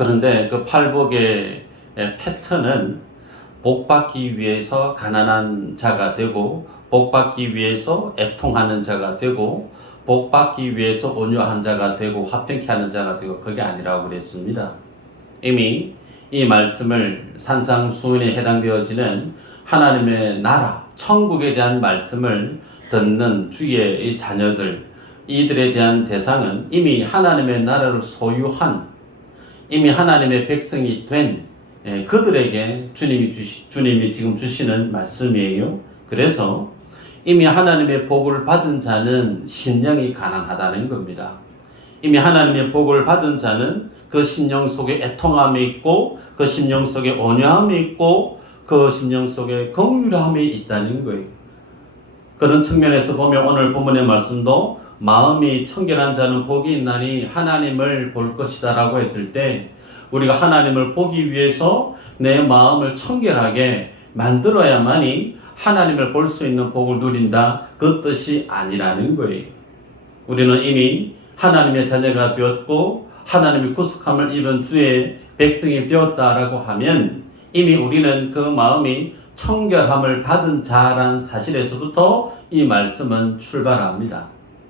그런데 그 팔복의 패턴은 복받기 위해서 가난한 자가 되고, 복받기 위해서 애통하는 자가 되고, 복받기 위해서 온유한 자가 되고, 화평케 하는 자가 되고, 그게 아니라고 그랬습니다. 이미 이 말씀을 산상수훈에 해당되어지는 하나님의 나라, 천국에 대한 말씀을 듣는 주의 자녀들, 이들에 대한 대상은 이미 하나님의 나라를 소유한, 이미 하나님의 백성이 된 그들에게 주님이 지금 주시는 말씀이에요. 그래서 이미 하나님의 복을 받은 자는 심령이 가난하다는 겁니다. 이미 하나님의 복을 받은 자는 그 심령 속에 애통함이 있고, 그 심령 속에 온유함이 있고, 그 심령 속에 긍휼함이 있다는 거예요. 그런 측면에서 보면 오늘 본문의 말씀도 마음이 청결한 자는 복이 있나니 하나님을 볼 것이다 라고 했을 때, 우리가 하나님을 보기 위해서 내 마음을 청결하게 만들어야만이 하나님을 볼 수 있는 복을 누린다, 그 뜻이 아니라는 거예요. 우리는 이미 하나님의 자녀가 되었고 하나님의 구속함을 입은 주의 백성이 되었다라고 하면 이미 우리는 그 마음이 청결함을 받은 자라는 사실에서부터 이 말씀은 출발합니다.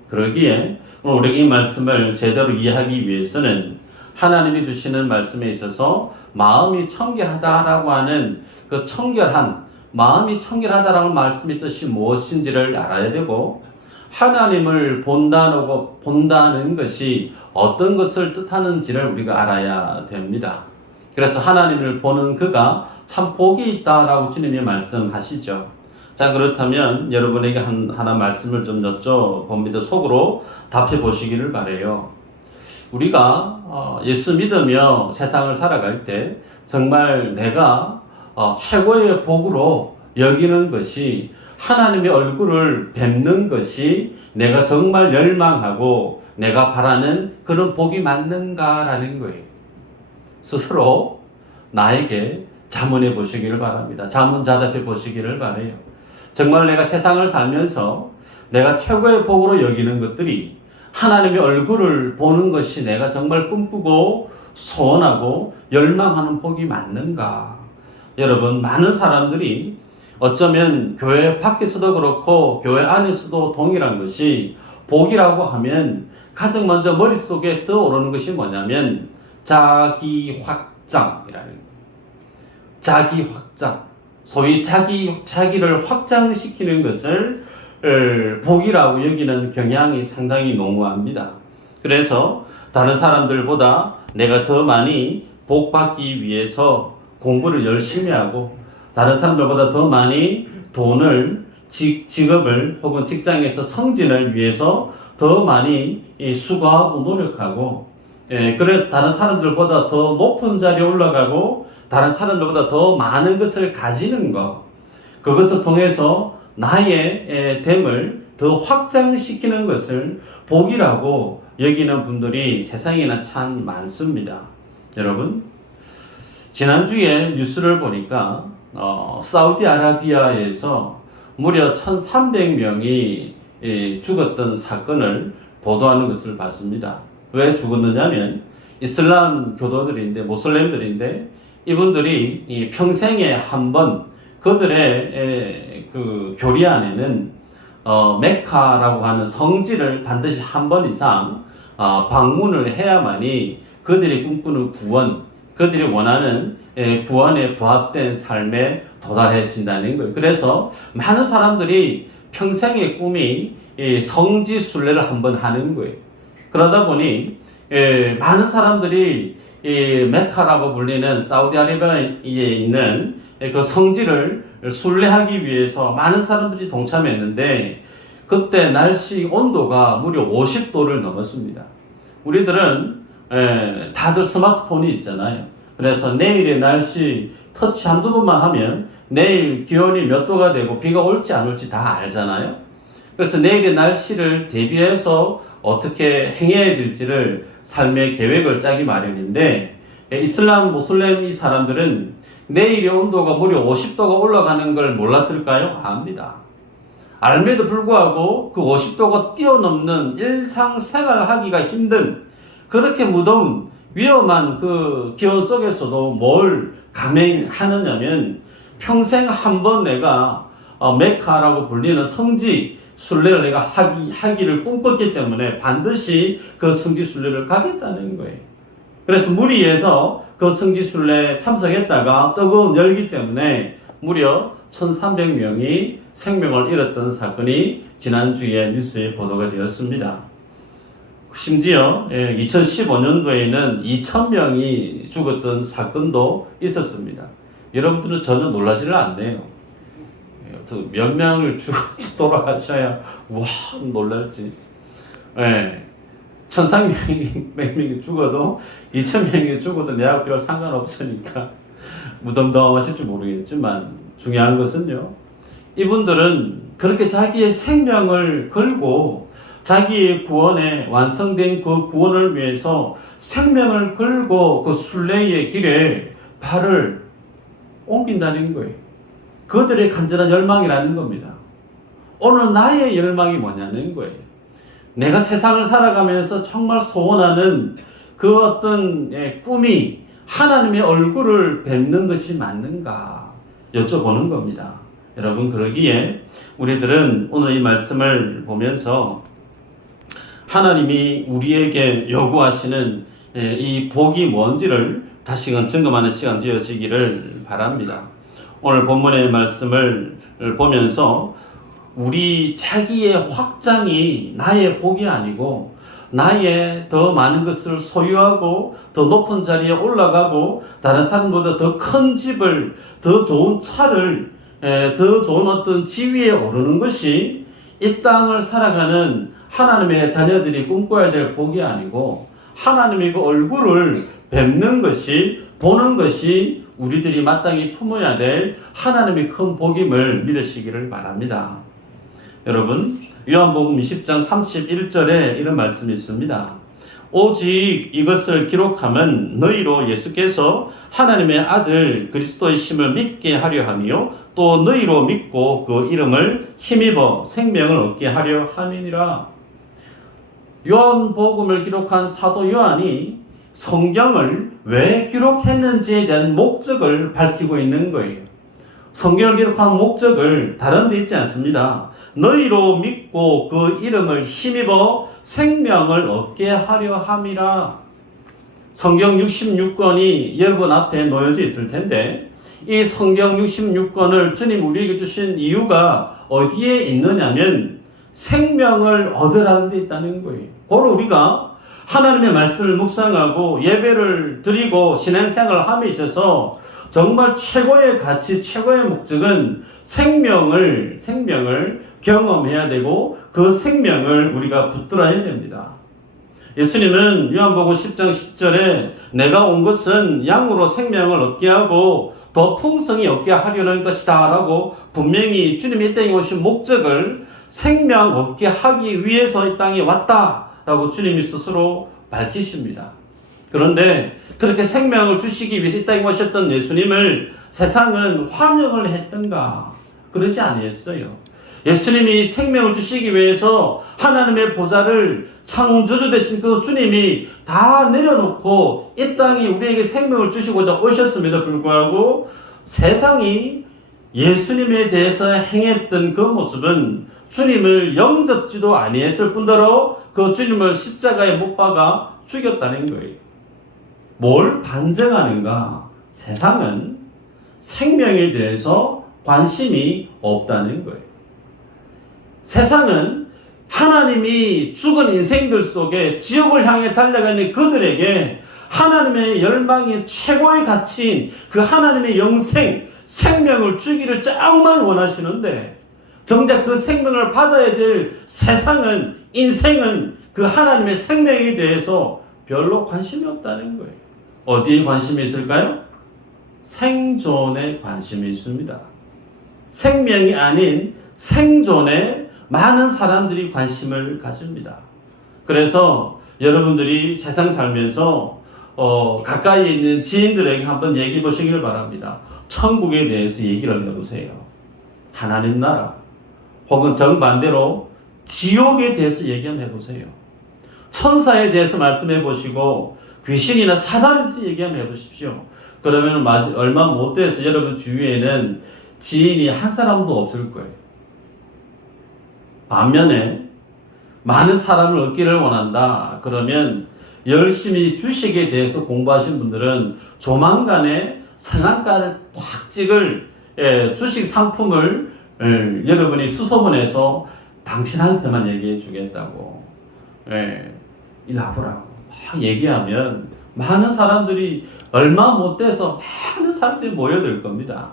그러기에 오늘 우리가 이 말씀을 제대로 이해하기 위해서는 하나님이 주시는 말씀에 있어서 마음이 청결하다라고 하는 그 청결한, 마음이 청결하다라는 말씀의 뜻이 무엇인지를 알아야 되고, 하나님을 본다는 것이 어떤 것을 뜻하는지를 우리가 알아야 됩니다. 그래서 하나님을 보는 그가 참 복이 있다라고 주님이 말씀하시죠. 자, 그렇다면 여러분에게 하나 말씀을 좀 여쭤봅니다. 속으로 답해 보시기를 바라요. 우리가 예수 믿으며 세상을 살아갈 때 정말 내가 최고의 복으로 여기는 것이 하나님의 얼굴을 뵙는 것이 내가 정말 열망하고 내가 바라는 그런 복이 맞는가라는 거예요. 스스로 나에게 자문해 보시기를 바랍니다. 자문자답해 보시기를 바라요. 정말 내가 세상을 살면서 내가 최고의 복으로 여기는 것들이 하나님의 얼굴을 보는 것이 내가 정말 꿈꾸고 소원하고 열망하는 복이 맞는가? 여러분, 많은 사람들이 어쩌면 교회 밖에서도 그렇고 교회 안에서도 동일한 것이, 복이라고 하면 가장 먼저 머릿속에 떠오르는 것이 뭐냐면 자기 확장이라는 거예요. 자기 확장. 소위 자기를 확장시키는 것을 복이라고 여기는 경향이 상당히 농후합니다. 그래서 다른 사람들보다 내가 더 많이 복 받기 위해서 공부를 열심히 하고, 다른 사람들보다 더 많이 돈을, 직업을 혹은 직장에서 성진을 위해서 더 많이 수고하고 노력하고, 그래서 다른 사람들보다 더 높은 자리에 올라가고 다른 사람들보다 더 많은 것을 가지는 것, 그것을 통해서 나의 됨을 더 확장시키는 것을 복이라고 여기는 분들이 세상에나 참 많습니다. 여러분, 지난주에 뉴스를 보니까 사우디아라비아에서 무려 1,300명이 죽었던 사건을 보도하는 것을 봤습니다. 왜 죽었느냐면 이슬람 교도들인데, 모슬렘들인데, 이분들이 평생에 한 번 그들의 그 교리 안에는 메카라고 하는 성지를 반드시 한 번 이상 방문을 해야만이 그들이 꿈꾸는 구원, 그들이 원하는 구원에 부합된 삶에 도달해진다는 거예요. 그래서 많은 사람들이 평생의 꿈이 성지 순례를 한번 하는 거예요. 그러다 보니 많은 사람들이 메카라고 불리는 사우디아라비아에 있는 그 성지를 순례하기 위해서 많은 사람들이 동참했는데, 그때 날씨 온도가 무려 50도를 넘었습니다. 우리들은 다들 스마트폰이 있잖아요. 그래서 내일의 날씨 터치 한두 번만 하면 내일 기온이 몇 도가 되고 비가 올지 안 올지 다 알잖아요. 그래서 내일의 날씨를 대비해서 어떻게 행해야 될지를 삶의 계획을 짜기 마련인데, 이슬람 모슬렘 이 사람들은 내일의 온도가 무려 50도가 올라가는 걸 몰랐을까요? 압니다. 알매도 불구하고 그 50도가 뛰어넘는 일상생활하기가 힘든, 그렇게 무더운 위험한 그 기온 속에서도 뭘 감행하느냐면 평생 한 번 내가 메카라고 불리는 성지 순례를 내가 하기를 꿈꿨기 때문에 반드시 그 성지 순례를 가겠다는 거예요. 그래서 무리해서 그 성지 순례에 참석했다가 뜨거운 열기 때문에 무려 1300명이 생명을 잃었던 사건이 지난주에 뉴스에 보도가 되었습니다. 심지어 2015년도에는 2000명이 죽었던 사건도 있었습니다. 여러분들은 전혀 놀라지를 않네요. 몇 명을 돌아가셔야 와 놀랄지. 1300명이 죽어도 2000명이 죽어도 내하고 별 상관없으니까 무덤덤하실지 모르겠지만 중요한 것은요, 이분들은 그렇게 자기의 생명을 걸고 자기의 구원에 완성된 그 구원을 위해서 생명을 걸고 그 순례의 길에 발을 옮긴다는 거예요. 그들의 간절한 열망이라는 겁니다. 오늘 나의 열망이 뭐냐는 거예요. 내가 세상을 살아가면서 정말 소원하는 그 어떤 꿈이 하나님의 얼굴을 뵙는 것이 맞는가 여쭤보는 겁니다. 여러분, 그러기에 우리들은 오늘 이 말씀을 보면서 하나님이 우리에게 요구하시는 이 복이 뭔지를 다시금 점검하는 시간 되어지기를 바랍니다. 오늘 본문의 말씀을 보면서 우리 자기의 확장이 나의 복이 아니고 나의 더 많은 것을 소유하고 더 높은 자리에 올라가고 다른 사람보다 더 큰 집을, 더 좋은 차를, 더 좋은 어떤 지위에 오르는 것이 이 땅을 살아가는 하나님의 자녀들이 꿈꿔야 될 복이 아니고 하나님의 그 얼굴을 뵙는 것이, 보는 것이 우리들이 마땅히 품어야 될 하나님의 큰 복임을 믿으시기를 바랍니다. 여러분, 요한복음 20장 31절에 이런 말씀이 있습니다. 오직 이것을 기록함은 너희로 예수께서 하나님의 아들 그리스도의 심을 믿게 하려 함이요 또 너희로 믿고 그 이름을 힘입어 생명을 얻게 하려 함이니라. 요한복음을 기록한 사도 요한이 성경을 왜 기록했는지에 대한 목적을 밝히고 있는 거예요. 성경을 기록한 목적을 다른 데 있지 않습니다. 너희로 믿고 그 이름을 힘입어 생명을 얻게 하려 함이라. 성경 66권이 여러분 앞에 놓여져 있을 텐데 이 성경 66권을 주님 우리에게 주신 이유가 어디에 있느냐면 생명을 얻으라는 데 있다는 거예요. 바로 우리가 하나님의 말씀을 묵상하고 예배를 드리고 신앙생활을 함에 있어서 정말 최고의 가치, 최고의 목적은 생명을 경험해야 되고 그 생명을 우리가 붙들어야 됩니다. 예수님은 요한복음 10장 10절에 내가 온 것은 양으로 생명을 얻게 하고 더 풍성히 얻게 하려는 것이다 라고 분명히 주님이 이 땅에 오신 목적을 생명 얻게 하기 위해서 이 땅에 왔다 라고 주님이 스스로 밝히십니다. 그런데 그렇게 생명을 주시기 위해서 이 땅에 오셨던 예수님을 세상은 환영을 했던가? 그러지 아니했어요. 예수님이 생명을 주시기 위해서 하나님의 보좌를 창조주 되신 그 주님이 다 내려놓고 이 땅에 우리에게 생명을 주시고자 오셨음에도 불구하고 세상이 예수님에 대해서 행했던 그 모습은 주님을 영접지도 아니했을 뿐더러 그 주님을 십자가에 못 박아 죽였다는 거예요. 뭘 반증하는가? 세상은 생명에 대해서 관심이 없다는 거예요. 세상은 하나님이 죽은 인생들 속에 지옥을 향해 달려가는 그들에게 하나님의 열망의 최고의 가치인 그 하나님의 영생, 생명을 주기를 정말 원하시는데 정작 그 생명을 받아야 될 세상은, 인생은 그 하나님의 생명에 대해서 별로 관심이 없다는 거예요. 어디에 관심이 있을까요? 생존에 관심이 있습니다. 생명이 아닌 생존에 많은 사람들이 관심을 가집니다. 그래서 여러분들이 세상 살면서 가까이에 있는 지인들에게 한번 얘기해 보시기를 바랍니다. 천국에 대해서 얘기를 해보세요. 하나님 나라 혹은 정반대로 지옥에 대해서 얘기 한번 해보세요. 천사에 대해서 말씀해 보시고 귀신이나 사단인지 얘기 한번 해보십시오. 그러면 얼마 못 돼서 여러분 주위에는 지인이 한 사람도 없을 거예요. 반면에 많은 사람을 얻기를 원한다. 그러면 열심히 주식에 대해서 공부하신 분들은 조만간에 상한가를 탁 찍을 주식 상품을 여러분이 수소문해서 당신한테만 얘기해 주겠다고 일하보라고 막 얘기하면 많은 사람들이 얼마 못 돼서 많은 사람들이 모여들 겁니다.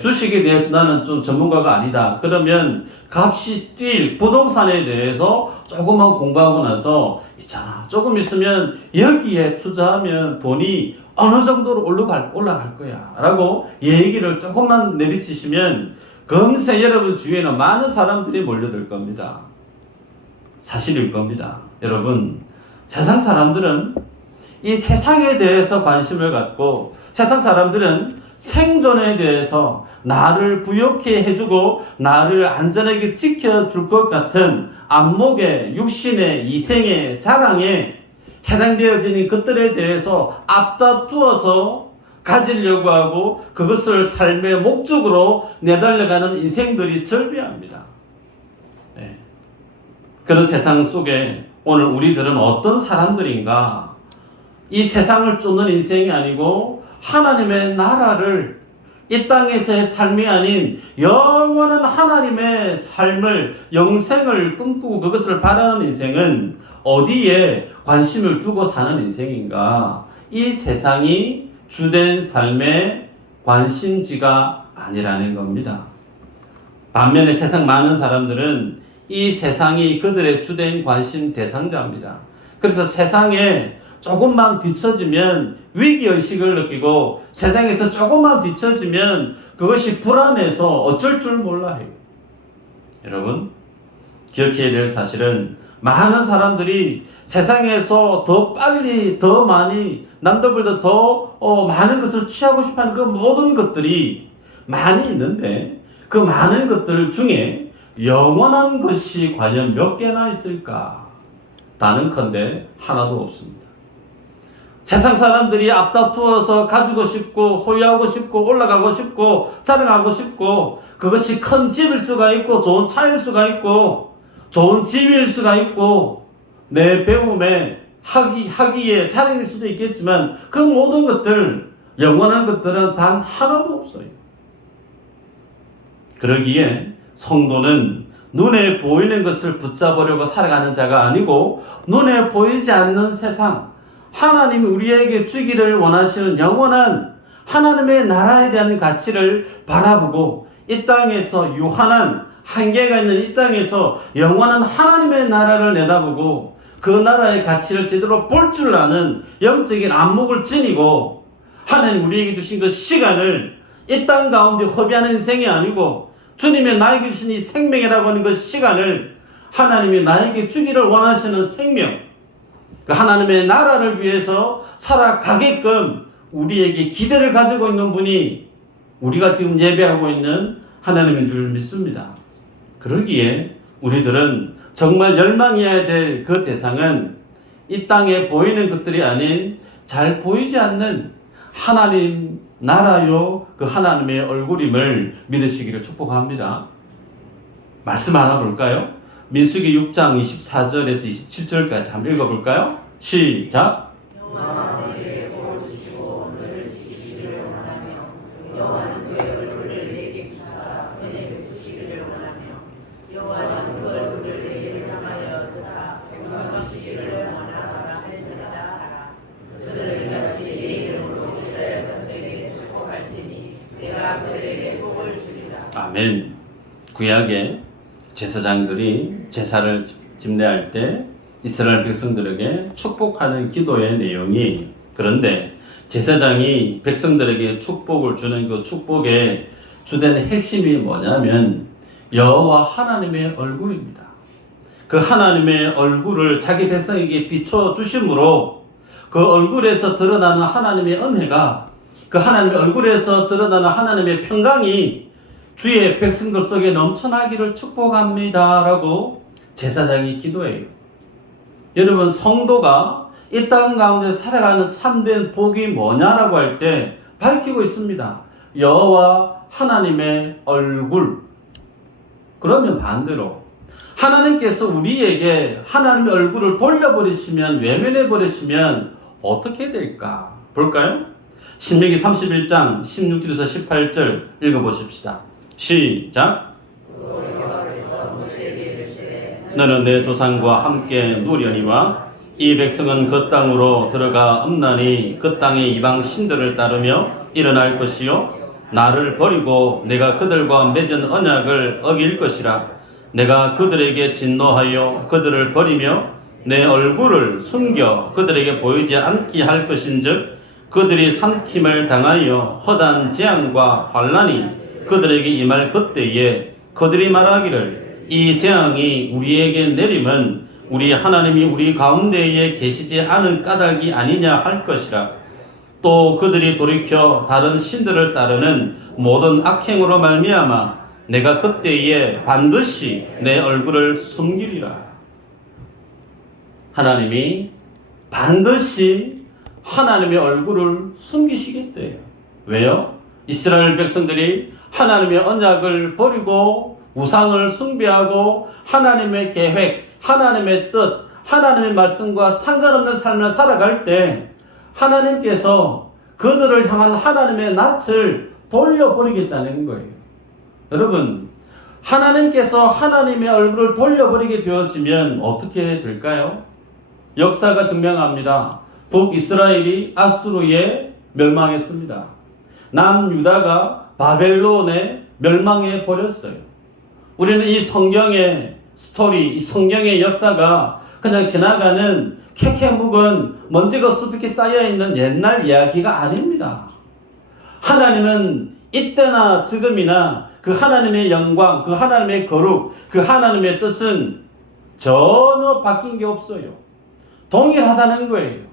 주식에 대해서 나는 좀 전문가가 아니다. 그러면 값이 뛸 부동산에 대해서 조금만 공부하고 나서 있잖아. 조금 있으면 여기에 투자하면 돈이 어느 정도로 올라갈 거야. 라고 얘기를 조금만 내비치시면 금세 여러분 주위에는 많은 사람들이 몰려들 겁니다. 사실일 겁니다. 여러분, 세상 사람들은 이 세상에 대해서 관심을 갖고 세상 사람들은 생존에 대해서 나를 부욕해 해주고 나를 안전하게 지켜줄 것 같은 안목의 육신의 이생의 자랑에 해당되어지는 것들에 대해서 앞다투어서 가지려고 하고 그것을 삶의 목적으로 내달려가는 인생들이 절비합니다. 그런 세상 속에 오늘 우리들은 어떤 사람들인가? 이 세상을 쫓는 인생이 아니고 하나님의 나라를 이 땅에서의 삶이 아닌 영원한 하나님의 삶을 영생을 꿈꾸고 그것을 바라는 인생은 어디에 관심을 두고 사는 인생인가? 이 세상이 주된 삶의 관심지가 아니라는 겁니다. 반면에 세상 많은 사람들은 이 세상이 그들의 주된 관심 대상자입니다. 그래서 세상에 조금만 뒤처지면 위기의식을 느끼고 세상에서 조금만 뒤처지면 그것이 불안해서 어쩔 줄 몰라 해요. 여러분, 기억해야 될 사실은 많은 사람들이 세상에서 더 빨리, 더 많이, 남들보다 더 많은 것을 취하고 싶어하는 그 모든 것들이 많이 있는데 그 많은 것들 중에 영원한 것이 과연 몇 개나 있을까? 단언컨대 하나도 없습니다. 세상 사람들이 앞다투어서 가지고 싶고 소유하고 싶고 올라가고 싶고 자랑하고 싶고 그것이 큰 집일 수가 있고 좋은 차일 수가 있고 좋은 집일 수가 있고 내 배움에 학위에 자랑일 수도 있겠지만 그 모든 것들 영원한 것들은 단 하나도 없어요. 그러기에 성도는 눈에 보이는 것을 붙잡으려고 살아가는 자가 아니고 눈에 보이지 않는 세상 하나님이 우리에게 주기를 원하시는 영원한 하나님의 나라에 대한 가치를 바라보고 이 땅에서 유한한 한계가 있는 이 땅에서 영원한 하나님의 나라를 내다보고 그 나라의 가치를 제대로 볼 줄 아는 영적인 안목을 지니고 하나님 우리에게 주신 그 시간을 이 땅 가운데 허비하는 인생이 아니고 주님의 나에게 주신 이 생명이라고 하는 그 시간을 하나님이 나에게 주기를 원하시는 생명 그 하나님의 나라를 위해서 살아가게끔 우리에게 기대를 가지고 있는 분이 우리가 지금 예배하고 있는 하나님인 줄 믿습니다. 그러기에 우리들은 정말 열망해야 될 그 대상은 이 땅에 보이는 것들이 아닌 잘 보이지 않는 하나님 나라요 그 하나님의 얼굴임을 믿으시기를 축복합니다. 말씀 하나 볼까요? 민수기 6장 24절에서 27절까지 한번 읽어볼까요? 시작! 여호와는 내게 복을 주시고 너를 지키시기를 원하며 여호와는 그의 얼굴을 내게 주사 은혜 베푸시기를 원하며 여호와는 그 얼굴을 내게 향하여 쓰사 영광하시기를 원하노라 할지니라 하라. 그들은 같이 내 이름으로 이스라엘 자손에게 축복할지니 내가 그들에게 복을 주리라. 아멘. 구약에 제사장들이 제사를 집례할 때 이스라엘 백성들에게 축복하는 기도의 내용이 그런데 제사장이 백성들에게 축복을 주는 그 축복의 주된 핵심이 뭐냐면 여호와 하나님의 얼굴입니다. 그 하나님의 얼굴을 자기 백성에게 비춰 주심으로 그 얼굴에서 드러나는 하나님의 은혜가 그 하나님의 얼굴에서 드러나는 하나님의 평강이 주의 백성들 속에 넘쳐나기를 축복합니다 라고 제사장이 기도해요. 여러분 성도가 이 땅 가운데 살아가는 참된 복이 뭐냐라고 할 때 밝히고 있습니다. 여호와 하나님의 얼굴. 그러면 반대로 하나님께서 우리에게 하나님의 얼굴을 돌려버리시면, 외면해버리시면 어떻게 될까? 볼까요? 신명기 31장 16절에서 18절 읽어보십시다. 시작. 너는 내 조상과 함께 누려니와 이 백성은 그 땅으로 들어가 없나니 그 땅의 이방 신들을 따르며 일어날 것이요 나를 버리고 내가 그들과 맺은 언약을 어길 것이라. 내가 그들에게 진노하여 그들을 버리며 내 얼굴을 숨겨 그들에게 보이지 않게 할 것인즉 그들이 삼킴을 당하여 허다한 재앙과 환난이 그들에게 임할 그때에 그들이 말하기를 이 재앙이 우리에게 내림은 우리 하나님이 우리 가운데에 계시지 않은 까닭이 아니냐 할 것이라. 또 그들이 돌이켜 다른 신들을 따르는 모든 악행으로 말미암아 내가 그때에 반드시 내 얼굴을 숨기리라. 하나님이 반드시 하나님의 얼굴을 숨기시겠대요. 왜요? 이스라엘 백성들이 하나님의 언약을 버리고 우상을 숭배하고 하나님의 계획, 하나님의 뜻, 하나님의 말씀과 상관없는 삶을 살아갈 때 하나님께서 그들을 향한 하나님의 낯을 돌려버리겠다는 거예요. 여러분, 하나님께서 하나님의 얼굴을 돌려버리게 되어지면 어떻게 될까요? 역사가 증명합니다. 북이스라엘이 아수르에 멸망했습니다. 남유다가 바벨론에 멸망해 버렸어요. 우리는 이 성경의 스토리, 이 성경의 역사가 그냥 지나가는 캐캐 묵은 먼지가 수북히 쌓여있는 옛날 이야기가 아닙니다. 하나님은 이때나 지금이나 그 하나님의 영광, 그 하나님의 거룩, 그 하나님의 뜻은 전혀 바뀐 게 없어요. 동일하다는 거예요.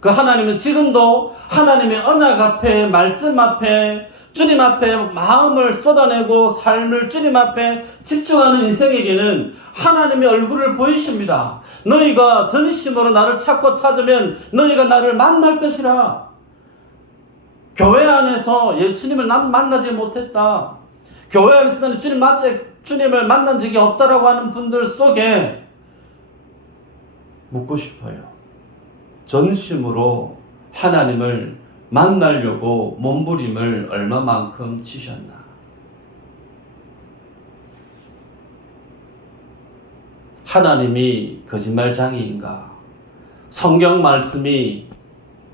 그 하나님은 지금도 하나님의 언약 앞에, 말씀 앞에, 주님 앞에 마음을 쏟아내고 삶을 주님 앞에 집중하는 인생에게는 하나님의 얼굴을 보이십니다. 너희가 전심으로 나를 찾고 찾으면 너희가 나를 만날 것이라. 교회 안에서 예수님을 난 만나지 못했다. 교회 안에서 나는 주님을 만난 적이 없다라고 하는 분들 속에 묻고 싶어요. 전심으로 하나님을 만나려고 몸부림을 얼마만큼 치셨나? 하나님이 거짓말장애인가? 성경 말씀이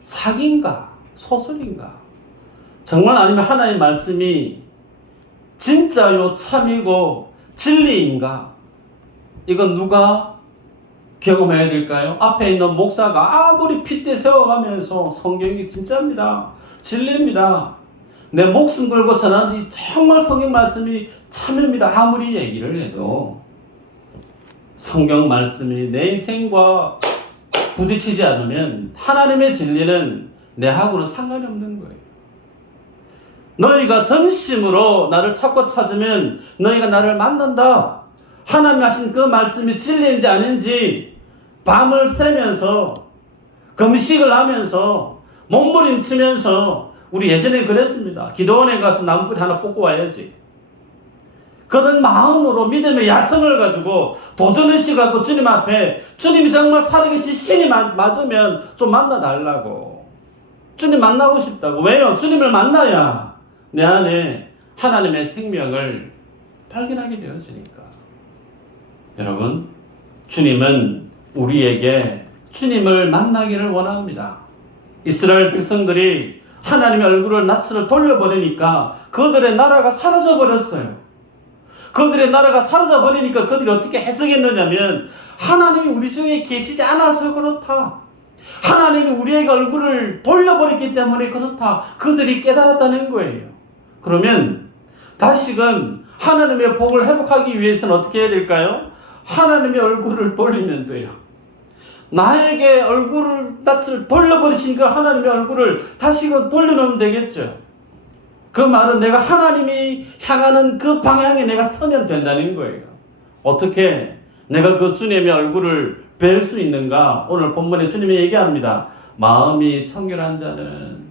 사기인가? 소설인가? 정말 아니면 하나님 말씀이 진짜요 참이고 진리인가? 이건 누가 경험해야 될까요? 앞에 있는 목사가 아무리 핏대 세워가면서 성경이 진짜입니다, 진리입니다, 내 목숨 걸고 전하는 정말 성경 말씀이 참입니다 아무리 얘기를 해도 성경 말씀이 내 인생과 부딪히지 않으면 하나님의 진리는 내하고는 상관이 없는 거예요. 너희가 전심으로 나를 찾고 찾으면 너희가 나를 만난다. 하나님 하신 그 말씀이 진리인지 아닌지 밤을 새면서 금식을 하면서 몸부림치면서 우리 예전에 그랬습니다. 기도원에 가서 나무뿌리 하나 뽑고 와야지. 그런 마음으로 믿음의 야성을 가지고 도전의식 갖고 주님 앞에 주님이 정말 살아계신 신이 맞으면 좀 만나달라고. 주님 만나고 싶다고. 왜요? 주님을 만나야 내 안에 하나님의 생명을 발견하게 되어지니까. 여러분, 주님은 우리에게 주님을 만나기를 원합니다. 이스라엘 백성들이 하나님의 얼굴을 낯을 돌려버리니까 그들의 나라가 사라져버렸어요. 그들의 나라가 사라져버리니까 그들이 어떻게 해석했느냐면 하나님이 우리 중에 계시지 않아서 그렇다. 하나님이 우리에게 얼굴을 돌려버렸기 때문에 그렇다. 그들이 깨달았다는 거예요. 그러면 다시금 하나님의 복을 회복하기 위해서는 어떻게 해야 될까요? 하나님의 얼굴을 돌리면 돼요. 나에게 얼굴을 낯을 돌려버리시니까 하나님의 얼굴을 다시금 돌려놓으면 되겠죠. 그 말은 내가 하나님이 향하는 그 방향에 내가 서면 된다는 거예요. 어떻게? 내가 그 주님의 얼굴을 뵐 수 있는가? 오늘 본문에 주님이 얘기합니다. 마음이 청결한 자는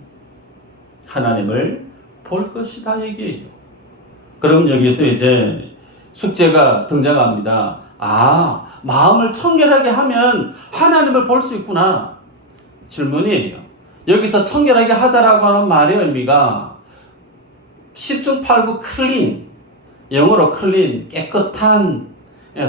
하나님을 볼 것이다 얘기해요. 그럼 여기서 이제 숙제가 등장합니다. 아, 마음을 청결하게 하면 하나님을 볼 수 있구나. 질문이에요. 여기서 청결하게 하다라고 하는 말의 의미가 10중 8구 클린, 영어로 클린, 깨끗한,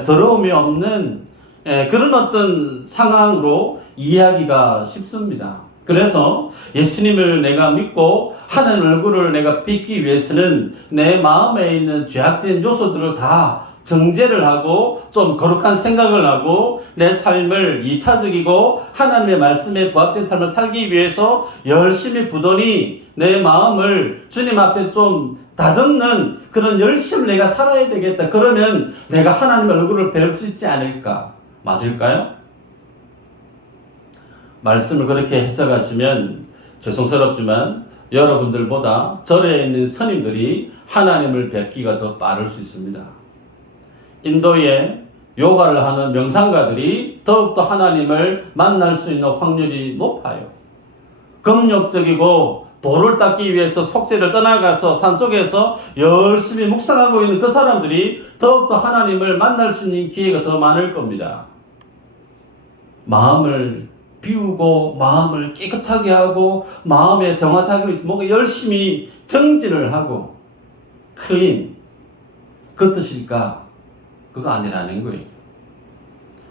더러움이 없는 그런 어떤 상황으로 이해하기가 쉽습니다. 그래서 예수님을 내가 믿고 하나님 얼굴을 내가 뵙기 위해서는 내 마음에 있는 죄악된 요소들을 다 정제를 하고 좀 거룩한 생각을 하고 내 삶을 이타적이고 하나님의 말씀에 부합된 삶을 살기 위해서 열심히 부단히 내 마음을 주님 앞에 좀 다듬는 그런 열심을 내가 살아야 되겠다. 그러면 내가 하나님의 얼굴을 뵐 수 있지 않을까? 맞을까요? 말씀을 그렇게 해석하시면 죄송스럽지만 여러분들보다 절에 있는 스님들이 하나님을 뵙기가 더 빠를 수 있습니다. 인도에 요가를 하는 명상가들이 더욱더 하나님을 만날 수 있는 확률이 높아요. 금욕적이고 돌을 닦기 위해서 속세를 떠나가서 산속에서 열심히 묵상하고 있는 그 사람들이 더욱더 하나님을 만날 수 있는 기회가 더 많을 겁니다. 마음을 비우고 마음을 깨끗하게 하고 마음에 정화작용이 있으면 뭔가 열심히 정진을 하고 클린, 그 뜻일까? 그거 아니라는 거예요.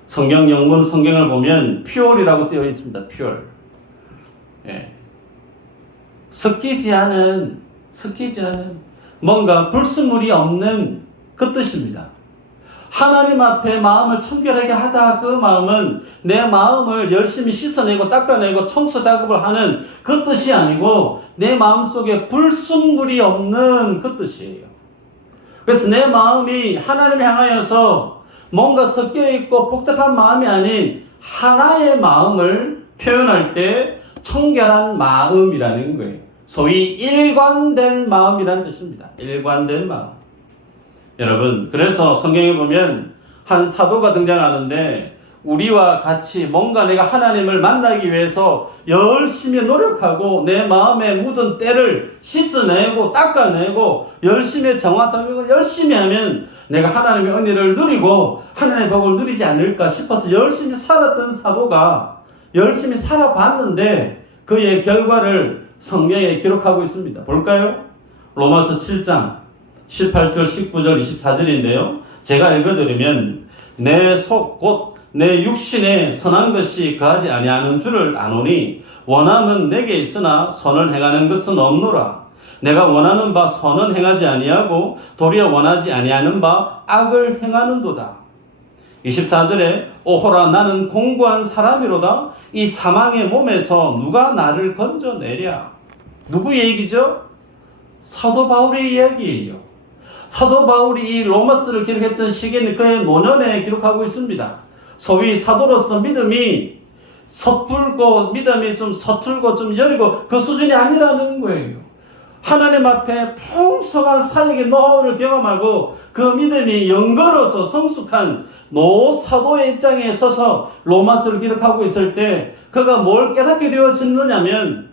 성경 영문 성경을 보면 pure이라고 되어 있습니다. pure. 예. 섞이지 않은 뭔가 불순물이 없는 그 뜻입니다. 하나님 앞에 마음을 청결하게 하다 그 마음은 내 마음을 열심히 씻어내고 닦아내고 청소 작업을 하는 그 뜻이 아니고 내 마음속에 불순물이 없는 그 뜻이에요. 그래서 내 마음이 하나님을 향하여서 뭔가 섞여있고 복잡한 마음이 아닌 하나의 마음을 표현할 때 청결한 마음이라는 거예요. 소위 일관된 마음이라는 뜻입니다. 일관된 마음. 여러분, 그래서 성경에 보면 한 사도가 등장하는데 우리와 같이 뭔가 내가 하나님을 만나기 위해서 열심히 노력하고 내 마음에 묻은 때를 씻어내고 닦아내고 열심히 정화작용을 열심히 하면 내가 하나님의 은혜를 누리고 하나님의 복을 누리지 않을까 싶어서 열심히 살았던 사도가 열심히 살아봤는데 그의 결과를 성경에 기록하고 있습니다. 볼까요? 로마서 7장 18절, 19절, 24절인데요. 제가 읽어드리면 내 속 곧 내 육신에 선한 것이 거하지 아니하는 줄을 아노니 원함은 내게 있으나 선을 행하는 것은 없노라. 내가 원하는 바 선은 행하지 아니하고 도리어 원하지 아니하는 바 악을 행하는도다. 24절에 오호라 나는 공고한 사람이로다. 이 사망의 몸에서 누가 나를 건져내랴. 누구 얘기죠? 사도 바울의 이야기예요. 사도 바울이 이 로마서를 기록했던 시기에는 그의 노년에 기록하고 있습니다. 소위 사도로서 믿음이 섣불고 믿음이 좀 서툴고 좀 여리고 그 수준이 아니라는 거예요. 하나님 앞에 풍성한 사역의 노하우를 경험하고 그 믿음이 영걸어서 성숙한 노사도의 입장에 서서 로마서를 기록하고 있을 때 그가 뭘 깨닫게 되어지느냐면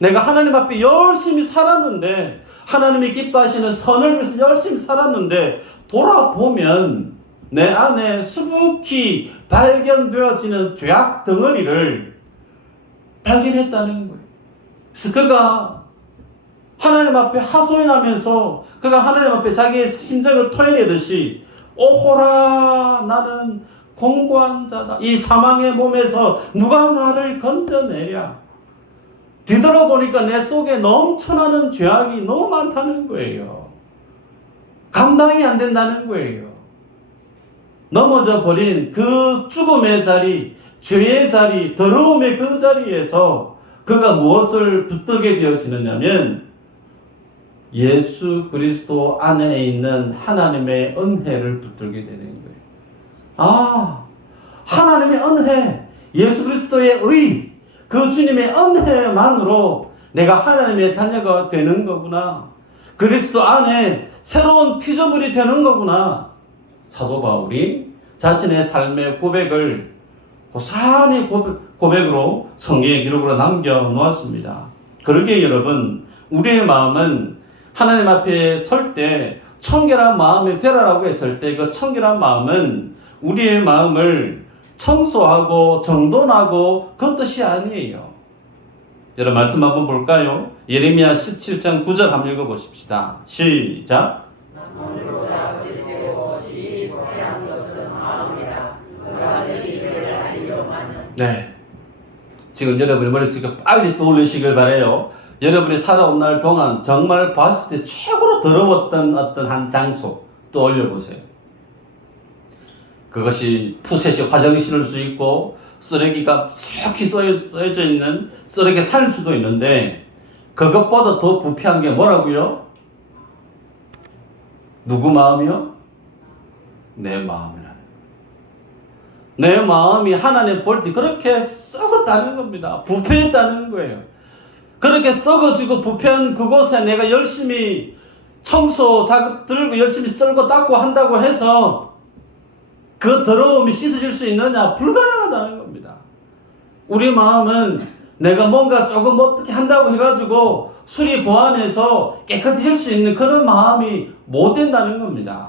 내가 하나님 앞에 열심히 살았는데 하나님이 기뻐하시는 선을 위해서 열심히 살았는데 돌아보면 내 안에 수북히 발견되어지는 죄악 덩어리를 발견했다는 거예요. 그래서 그가 하나님 앞에 하소연하면서 그가 하나님 앞에 자기의 심정을 토해내듯이 오호라 나는 공고한 자다. 이 사망의 몸에서 누가 나를 건져내랴. 뒤돌아보니까 내 속에 넘쳐나는 죄악이 너무 많다는 거예요. 감당이 안 된다는 거예요. 넘어져 버린 그 죽음의 자리, 죄의 자리, 더러움의 그 자리에서 그가 무엇을 붙들게 되어지느냐면 예수 그리스도 안에 있는 하나님의 은혜를 붙들게 되는 거예요. 아, 하나님의 은혜, 예수 그리스도의 의, 그 주님의 은혜만으로 내가 하나님의 자녀가 되는 거구나. 그리스도 안에 새로운 피조물이 되는 거구나. 사도 바울이 자신의 삶의 고백을 고스란히 고백으로 성경의 기록으로 남겨놓았습니다. 그러기에 여러분, 우리의 마음은 하나님 앞에 설 때 청결한 마음이 되라라고 했을 때 그 청결한 마음은 우리의 마음을 청소하고 정돈하고 그 뜻이 아니에요. 여러분 말씀 한번 볼까요? 예레미야 17장 9절 한번 읽어보십시다. 시작. 오늘보다 뜻대로 시이 복해한 것은 마음이라 그가 너희 일을 알려마는. 네. 지금 여러분의 머릿속에 빨리 떠올리시길 바라요. 여러분이 살아온 날 동안 정말 봤을 때 최고로 더러웠던 어떤 한 장소 떠올려 보세요. 그것이 푸셋이 화장이 실을 수 있고 쓰레기가 쏙히 써져 있는 쓰레기 살 수도 있는데 그것보다 더 부패한 게 뭐라고요? 누구 마음이요? 내 마음이라는. 내 마음이 하나님 볼 때 그렇게 썩었다는 겁니다. 부패했다는 거예요. 그렇게 썩어지고 부패한 그곳에 내가 열심히 청소 작업 들고 열심히 썰고 닦고 한다고 해서 그 더러움이 씻어질 수 있느냐? 불가능하다는 겁니다. 우리 마음은 내가 뭔가 조금 어떻게 한다고 해가지고 수리 보완해서 깨끗해질 수 있는 그런 마음이 못 된다는 겁니다.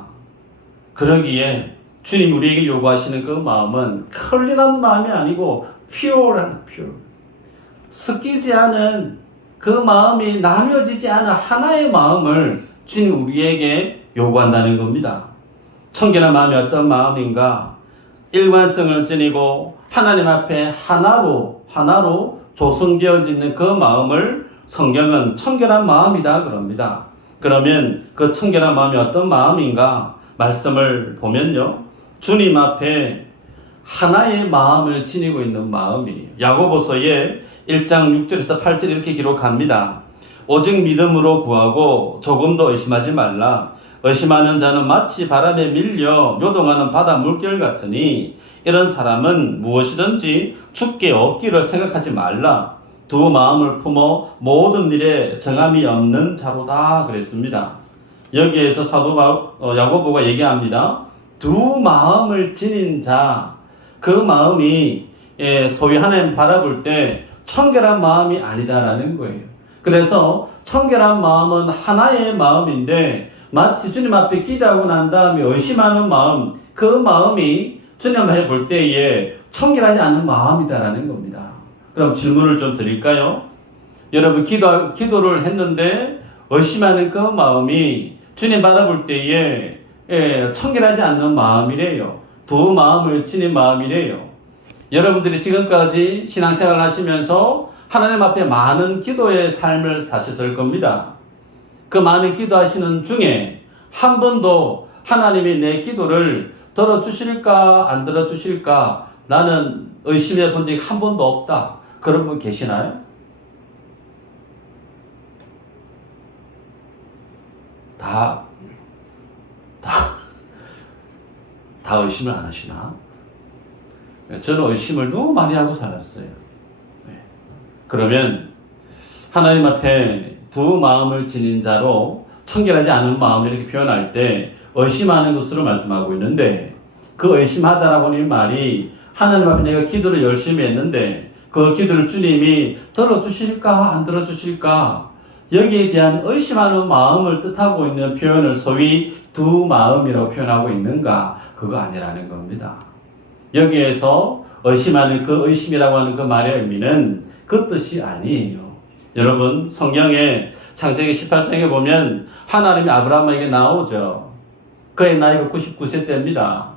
그러기에 주님 우리에게 요구하시는 그 마음은 클린한 마음이 아니고 퓨어한 퓨어. 섞이지 않은 그 마음이 나뉘어지지 않은 하나의 마음을 주님 우리에게 요구한다는 겁니다. 청결한 마음이 어떤 마음인가? 일관성을 지니고 하나님 앞에 하나로 조성되어지는 그 마음을 성경은 청결한 마음이다 그럽니다. 그러면 그 청결한 마음이 어떤 마음인가? 말씀을 보면요. 주님 앞에 하나의 마음을 지니고 있는 마음이에요. 야고보서에 1장 6절에서 8절 이렇게 기록합니다. 오직 믿음으로 구하고 조금도 의심하지 말라. 의심하는 자는 마치 바람에 밀려 요동하는 바다 물결 같으니 이런 사람은 무엇이든지 죽게 얻기를 생각하지 말라. 두 마음을 품어 모든 일에 정함이 없는 자로다 그랬습니다. 여기에서 야고보가 얘기합니다. 두 마음을 지닌 자, 그 마음이 소위 하나님 바라볼 때 청결한 마음이 아니다라는 거예요. 그래서 청결한 마음은 하나의 마음인데 마치 주님 앞에 기도하고 난 다음에 의심하는 마음, 그 마음이 주님 앞에 볼 때에 청결하지 않은 마음이다라는 겁니다. 그럼 질문을 좀 드릴까요? 여러분 기도를 했는데 의심하는 그 마음이 주님 바라볼 때에 청결하지 않는 마음이래요. 두 마음을 지닌 마음이래요. 여러분들이 지금까지 신앙생활을 하시면서 하나님 앞에 많은 기도의 삶을 사셨을 겁니다. 그 많은 기도하시는 중에 한 번도 하나님이 내 기도를 들어주실까 안 들어주실까 나는 의심해 본 적이 한 번도 없다. 그런 분 계시나요? 다 의심을 안 하시나? 저는 의심을 너무 많이 하고 살았어요. 그러면 하나님 앞에 두 마음을 지닌 자로 청결하지 않은 마음을 이렇게 표현할 때 의심하는 것으로 말씀하고 있는데 그 의심하다라고 하는 말이 하나님 앞에 내가 기도를 열심히 했는데 그 기도를 주님이 들어주실까 안 들어주실까 여기에 대한 의심하는 마음을 뜻하고 있는 표현을 소위 두 마음이라고 표현하고 있는가? 그거 아니라는 겁니다. 여기에서 의심하는 그 의심이라고 하는 그 말의 의미는 그 뜻이 아니에요. 여러분 성경에 창세기 18장에 보면 하나님이 아브라함에게 나오죠. 그의 나이가 99세 때입니다.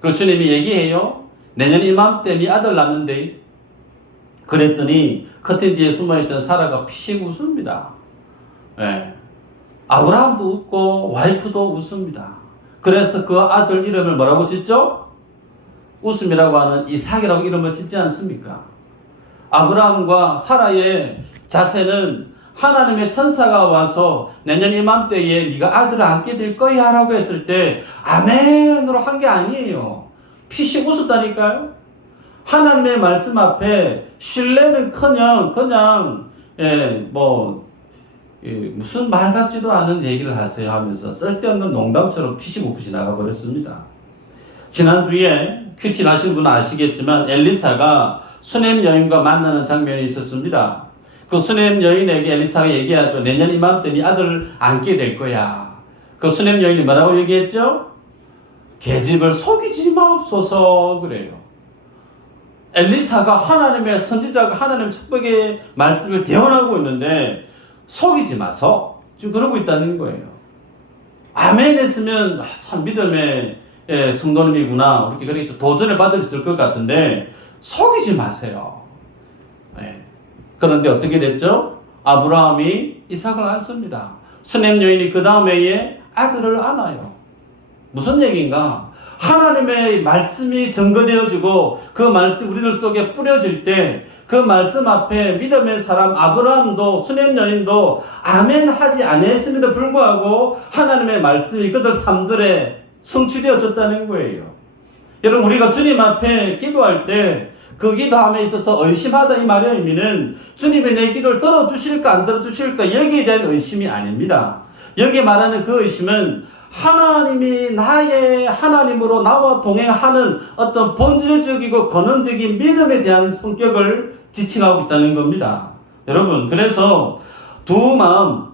그리고 주님이 얘기해요. 내년 이맘때 네 아들 낳는데 그랬더니 커튼 뒤에 숨어있던 사라가 피식 웃습니다. 아브라함도 웃고 와이프도 웃습니다. 그래서 그 아들 이름을 뭐라고 짓죠? 웃음이라고 하는 이삭이라고 이름을 짓지 않습니까? 아브라함과 사라의 자세는 하나님의 천사가 와서 내년 이맘때에 네가 아들을 안게 될 거야 라고 했을 때 아멘으로 한 게 아니에요. 피식 웃었다니까요. 하나님의 말씀 앞에 신뢰는커녕 그냥 무슨 말 같지도 않은 얘기를 하세요 하면서 쓸데없는 농담처럼 피식 웃고 지나가 버렸습니다. 지난주에 큐티를 하신 분은 아시겠지만 엘리사가 수넴 여인과 만나는 장면이 있었습니다. 그 수넴 여인에게 엘리사가 얘기하죠. 내년 이맘때 네 아들 안게 될 거야. 그 수넴 여인이 뭐라고 얘기했죠? 계집을 속이지 마옵소서 그래요. 엘리사가 하나님의 선지자가 하나님의 축복의 말씀을 대언하고 있는데 속이지 마서 지금 그러고 있다는 거예요. 아멘 했으면 참 믿음의 성도님이구나 이렇게 그렇게 도전을 받을 수 있을 것 같은데 속이지 마세요. 그런데 어떻게 됐죠? 아브라함이 이삭을 낳습니다. 수넴 여인이 그 다음 해에 아들을 안아요. 무슨 얘기인가? 하나님의 말씀이 증거되어지고 그 말씀 우리들 속에 뿌려질 때 그 말씀 앞에 믿음의 사람 아브라함도 수넴 여인도 아멘 하지 않았음에도 불구하고 하나님의 말씀이 그들 삶들에 성취되어졌다는 거예요. 여러분 우리가 주님 앞에 기도할 때 그 기도함에 있어서 의심하다 이 말의 의미는 주님이 내 기도를 들어주실까 안 들어주실까 여기에 대한 의심이 아닙니다. 여기 말하는 그 의심은 하나님이 나의 하나님으로 나와 동행하는 어떤 본질적이고 근원적인 믿음에 대한 성격을 지칭하고 있다는 겁니다. 여러분 그래서 두 마음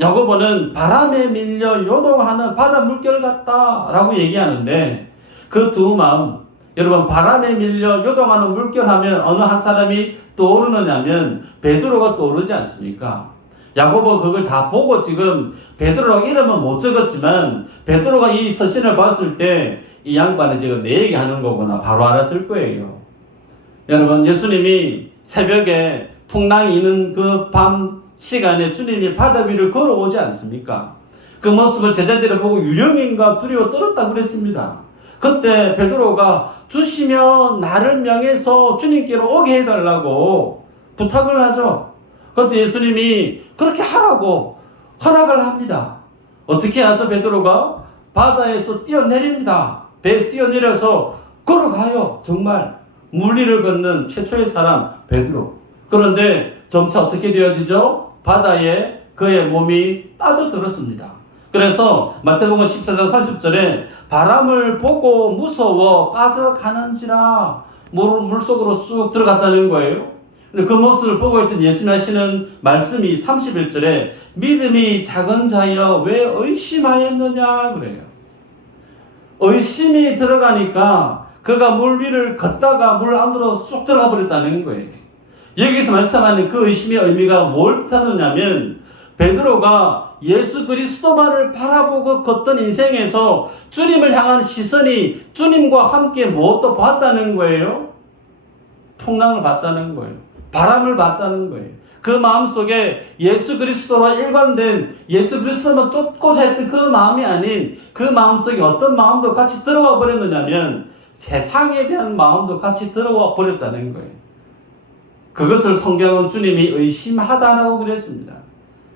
야고보는 바람에 밀려 요동하는 바다 물결 같다라고 얘기하는데 그 두 마음 여러분 바람에 밀려 요동하는 물결 하면 어느 한 사람이 떠오르느냐면 베드로가 떠오르지 않습니까? 야고보 그걸 다 보고 지금 베드로라고 이름은 못 적었지만 베드로가 이 서신을 봤을 때 이 양반은 지금 내 얘기하는 거구나 바로 알았을 거예요. 여러분 예수님이 새벽에 풍랑이 있는 그 밤 시간에 주님이 바다 위를 걸어오지 않습니까? 그 모습을 제자들이 보고 유령인가 두려워 떨었다 그랬습니다. 그때 베드로가 주시면 나를 명해서 주님께로 오게 해달라고 부탁을 하죠. 그때 예수님이 그렇게 하라고 허락을 합니다. 어떻게 하죠? 베드로가 바다에서 뛰어내립니다. 배에 뛰어내려서 걸어가요. 정말 물리를 걷는 최초의 사람 베드로. 그런데 점차 어떻게 되어지죠? 바다에 그의 몸이 빠져들었습니다. 그래서 마태복음 14장 30절에 바람을 보고 무서워 빠져가는지라 물속으로 쑥 들어갔다는 거예요. 그 모습을 보고 있던 예수님 하시는 말씀이 31절에 믿음이 작은 자여 왜 의심하였느냐 그래요. 의심이 들어가니까 그가 물 위를 걷다가 물 안으로 쑥 들어가 버렸다는 거예요. 여기서 말씀하는 그 의심의 의미가 뭘 뜻하느냐면 베드로가 예수 그리스도만을 바라보고 걷던 인생에서 주님을 향한 시선이 주님과 함께 무엇도 봤다는 거예요? 풍랑을 봤다는 거예요. 바람을 봤다는 거예요. 그 마음속에 예수 그리스도와 일관된 예수 그리스도만 쫓고자 했던 그 마음이 아닌 그 마음속에 어떤 마음도 같이 들어와 버렸느냐면 세상에 대한 마음도 같이 들어와 버렸다는 거예요. 그것을 성경은 주님이 의심하다라고 그랬습니다.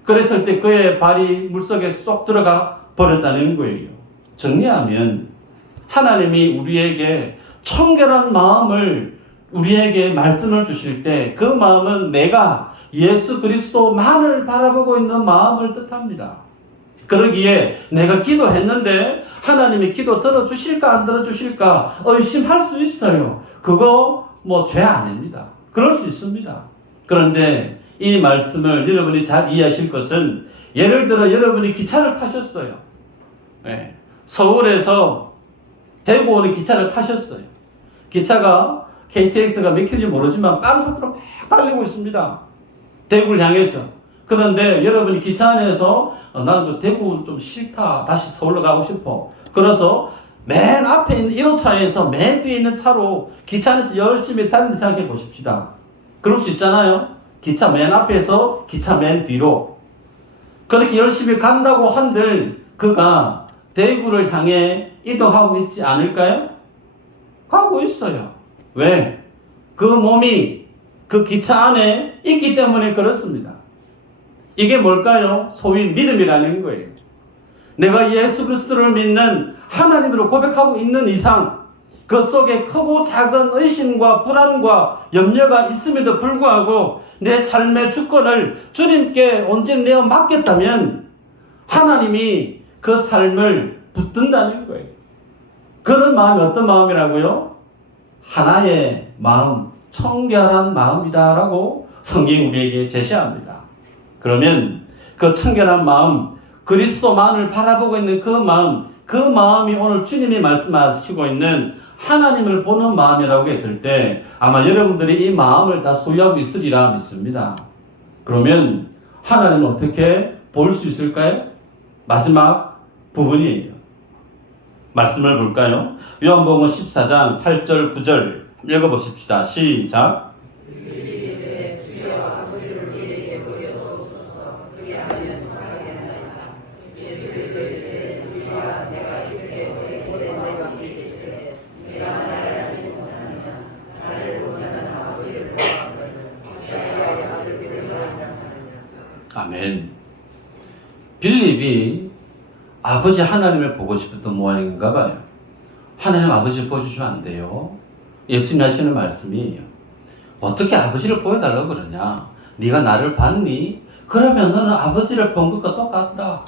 그랬을 때 그의 발이 물속에 쏙 들어가 버렸다는 거예요. 정리하면 하나님이 우리에게 청결한 마음을 우리에게 말씀을 주실 때 그 마음은 내가 예수 그리스도만을 바라보고 있는 마음을 뜻합니다. 그러기에 내가 기도했는데 하나님이 기도 들어주실까 안 들어주실까 의심할 수 있어요. 그거 죄 아닙니다. 그럴 수 있습니다. 그런데 이 말씀을 여러분이 잘 이해하실 것은 예를 들어 여러분이 기차를 타셨어요. 서울에서 대구 오는 기차를 타셨어요. 기차가 KTX가 몇 킬로인지 모르지만 빠른 속도로 막 달리고 있습니다. 대구를 향해서. 그런데 여러분이 기차 안에서 나는 대구 좀 싫다. 다시 서울로 가고 싶어. 그래서 맨 앞에 있는 1호차에서 맨 뒤에 있는 차로 기차 안에서 열심히 다니는지 생각해 보십시다. 그럴 수 있잖아요. 기차 맨 앞에서 기차 맨 뒤로. 그렇게 열심히 간다고 한들 그가 대구를 향해 이동하고 있지 않을까요? 가고 있어요. 왜? 그 몸이 그 기차 안에 있기 때문에 그렇습니다. 이게 뭘까요? 소위 믿음이라는 거예요. 내가 예수 그리스도를 믿는 하나님으로 고백하고 있는 이상 그 속에 크고 작은 의심과 불안과 염려가 있음에도 불구하고 내 삶의 주권을 주님께 온전히 내어 맡겼다면 하나님이 그 삶을 붙든다는 거예요. 그런 마음이 어떤 마음이라고요? 하나의 마음, 청결한 마음이다라고 성경이 우리에게 제시합니다. 그러면 그 청결한 마음, 그리스도만을 바라보고 있는 그 마음이 오늘 주님이 말씀하시고 있는 하나님을 보는 마음이라고 했을 때 아마 여러분들이 이 마음을 다 소유하고 있으리라 믿습니다. 그러면 하나님은 어떻게 볼 수 있을까요? 마지막 부분이에요. 말씀을 볼까요? 요한복음 14장 8절 9절 읽어보십시다. 시작. 아멘. 빌립이 아버지 하나님을 보고 싶었던 모양인가 봐요. 하나님 아버지 보여주시면 안 돼요. 예수님 하시는 말씀이에요. 어떻게 아버지를 보여달라고 그러냐? 네가 나를 봤니? 그러면 너는 아버지를 본 것과 똑같다.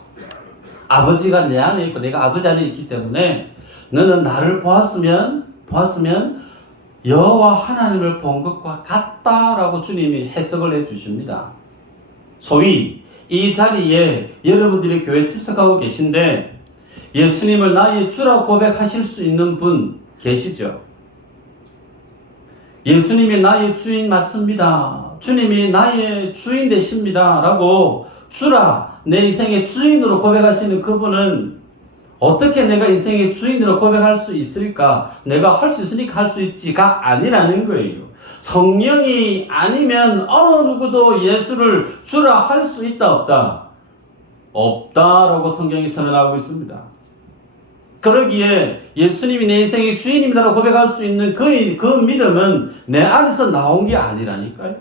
아버지가 내 안에 있고 내가 아버지 안에 있기 때문에 너는 나를 보았으면 여호와 하나님을 본 것과 같다라고 주님이 해석을 해 주십니다. 소위 이 자리에 여러분들이 교회 출석하고 계신데 예수님을 나의 주라고 고백하실 수 있는 분 계시죠? 예수님이 나의 주인 맞습니다. 주님이 나의 주인 되십니다. 라고 주라, 내 인생의 주인으로 고백하시는 그분은 어떻게 내가 인생의 주인으로 고백할 수 있을까? 내가 할 수 있으니까 할 수 있지가 아니라는 거예요. 성령이 아니면 어느 누구도 예수를 주라 할 수 있다 없다? 없다라고 성경이 선언하고 있습니다. 그러기에 예수님이 내 인생의 주인입니다라고 고백할 수 있는 그 믿음은 내 안에서 나온 게 아니라니까요.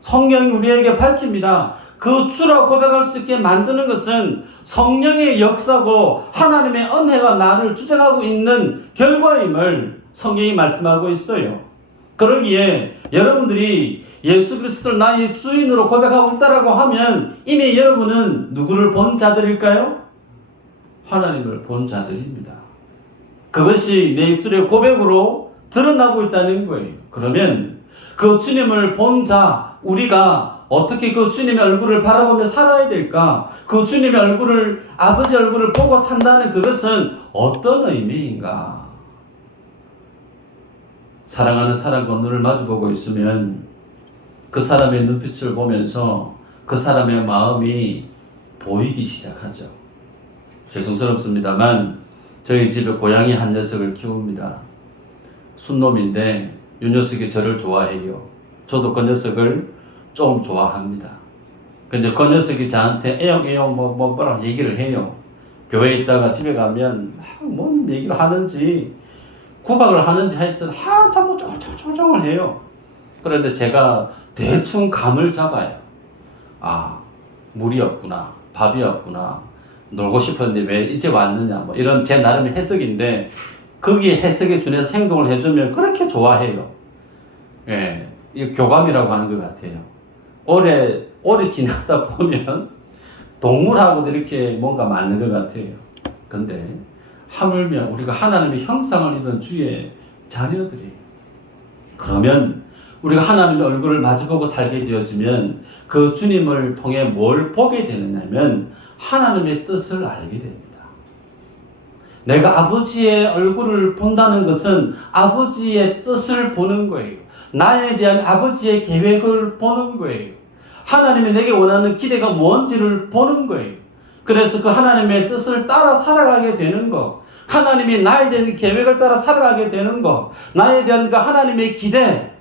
성경이 우리에게 밝힙니다. 그 주라고 고백할 수 있게 만드는 것은 성령의 역사고 하나님의 은혜가 나를 주장하고 있는 결과임을 성경이 말씀하고 있어요. 그러기에 여러분들이 예수 그리스도를 나의 주인으로 고백하고 있다라고 하면 이미 여러분은 누구를 본 자들일까요? 하나님을 본 자들입니다. 그것이 내 입술의 고백으로 드러나고 있다는 거예요. 그러면 그 주님을 본 자, 우리가 어떻게 그 주님의 얼굴을 바라보며 살아야 될까? 그 주님의 얼굴을, 아버지 얼굴을 보고 산다는 그것은 어떤 의미인가? 사랑하는 사람과 눈을 마주보고 있으면 그 사람의 눈빛을 보면서 그 사람의 마음이 보이기 시작하죠. 죄송스럽습니다만 저희 집에 고양이 한 녀석을 키웁니다. 순놈인데 이 녀석이 저를 좋아해요. 저도 그 녀석을 좀 좋아합니다. 근데 그 녀석이 저한테 애용 뭐라고 얘기를 해요. 교회에 있다가 집에 가면 뭔 얘기를 하는지 구박을 하는지 하여튼 한참 뭐 쫑쫑쫑쫑을 해요. 그런데 제가 대충 감을 잡아요. 아, 물이 없구나, 밥이 없구나, 놀고 싶었는데 왜 이제 왔느냐, 뭐 이런 제 나름의 해석인데 거기에 해석에 준해서 행동을 해주면 그렇게 좋아해요. 예, 이 교감이라고 하는 것 같아요. 오래 지나다 보면 동물하고도 이렇게 뭔가 맞는 것 같아요. 근데 하물며 우리가 하나님의 형상을 입은 주의 자녀들이에요. 그러면 우리가 하나님의 얼굴을 마주보고 살게 되어지면 그 주님을 통해 뭘 보게 되느냐면 하나님의 뜻을 알게 됩니다. 내가 아버지의 얼굴을 본다는 것은 아버지의 뜻을 보는 거예요. 나에 대한 아버지의 계획을 보는 거예요. 하나님이 내게 원하는 기대가 뭔지를 보는 거예요. 그래서 그 하나님의 뜻을 따라 살아가게 되는 것, 하나님이 나에 대한 계획을 따라 살아가게 되는 것, 나에 대한 그 하나님의 기대,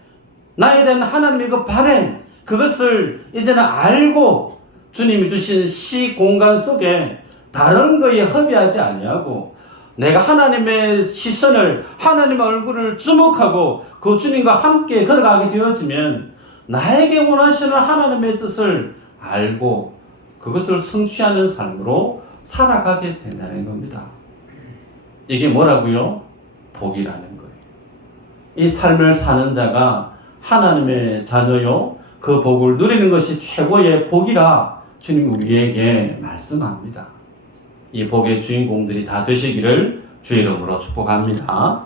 나에 대한 하나님의 그 바람, 그것을 이제는 알고 주님이 주신 시 공간 속에 다른 거에 허비하지 아니하고 내가 하나님의 시선을, 하나님의 얼굴을 주목하고 그 주님과 함께 걸어가게 되어지면 나에게 원하시는 하나님의 뜻을 알고 그것을 성취하는 삶으로 살아가게 된다는 겁니다. 이게 뭐라고요? 복이라는 거예요. 이 삶을 사는 자가 하나님의 자녀요, 그 복을 누리는 것이 최고의 복이라 주님 우리에게 말씀합니다. 이 복의 주인공들이 다 되시기를 주의 이름으로 축복합니다.